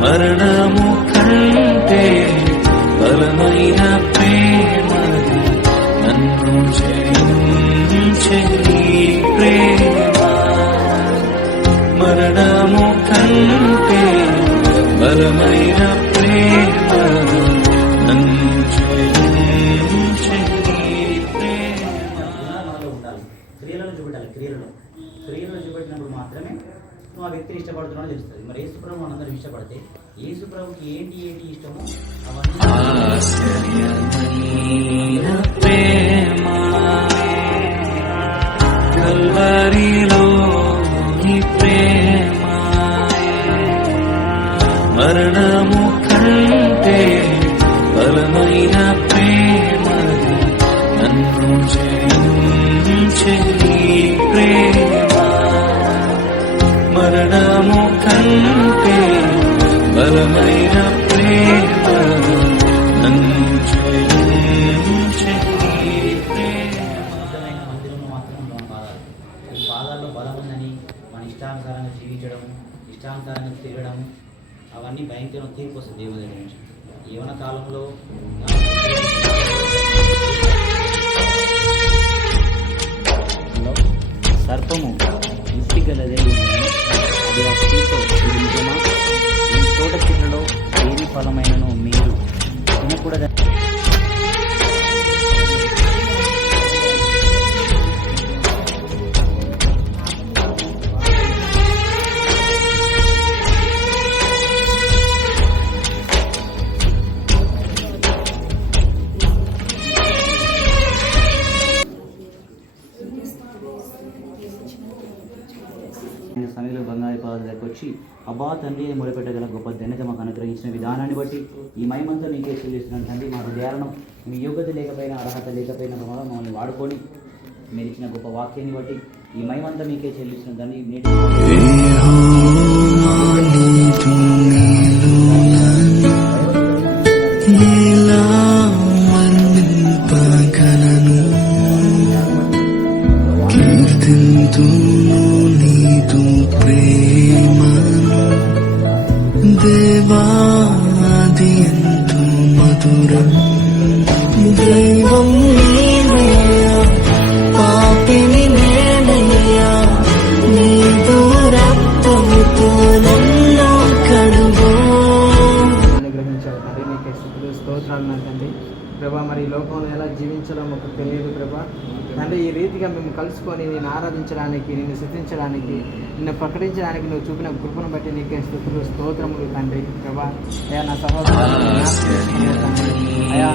మరణము కంటే బలమైన ప్రేమ నన్ను జయించే ప్రేమ మరణము కంటే బలమైన ప్రేమ నన్ను జయించే ప్రేమ. క్రియలను చూపెట్టాలి. క్రియలను చూపెట్టినప్పుడు మాత్రమే నువ్వు ఆ వ్యక్తిని ఇష్టపడుతున్నావు తెలుస్తుంది. మరి యేసుప్రభు మనందరం ఇష్టపడితే యేసుప్రభుకి ఏంటి ఇష్టమో అవన్నీ ప్రేమ కల్వరిలో ప్రేమ మరణము కంటే బలమైన ప్రేమ నన్ను జయించే ప్రేమ మరణము కంటే బలమైన ప్రేమ నన్ను జయించే ప్రేమ. మందిరంలో మాత్రం మన పాదాలు. ఈ పాదాల్లో బలం ఉందని మన ఇష్టానుసారంగా జీవించడం, ఇష్టానుసారంగా తిరగడం అవన్నీ భయంకరం తీర్పు వస్తుంది దేవుని దగ్గర నుంచి. యవ్వన కాలంలో సర్పము యుక్తి గలదే అది ఆ స్త్రీతో ఇది నిజమా? ఈ తోట చెట్లలో ఏది ఫలమైనను మీరు తినకూడదని సమయంలో బంగారు పాదాల దగ్గరకు వచ్చి అబ్బా తండ్రి మొదలుపెట్టగల గొప్ప ధన్యత మాకు అనుగ్రహించిన విధానాన్ని బట్టి ఈ మహిమంతా నీకే చెల్లిస్తున్నాను తండ్రి. మా హృదయాలను మీ యోగ్యత లేకపోయినా అర్హత లేకపోయినా మమ్మల్ని వాడుకొని మీరు ఇచ్చిన గొప్ప వాక్యాన్ని బట్టి ఈ మహిమంతా మీకే చెల్లిస్తున్న తండ్రి. దేవాది ఎంతో మధురం దైవం నీవయ్యా పాపిని నేనయ్యా నీదు రక్తముతో నన్ను కడుగో. అనుగ్రహించారు తండ్రి. నీకే స్తుతులు స్తోత్రాలు నా తండ్రి. ప్రభా మరి ఈ లోకంలో ఎలా జీవించడం మాకు తెలియదు ప్రభా తండ్రి. ఈ రీతిగా మేము కలుసుకొని నేను ఆరాధించడానికి, నిన్ను స్తుతించడానికి, నిన్ను ప్రకటించడానికి నువ్వు చూపిన కృపను బట్టి నీకే స్తుతులు స్తోత్రములు తండ్రి. ప్రభా అయా నా సహోదరు అయా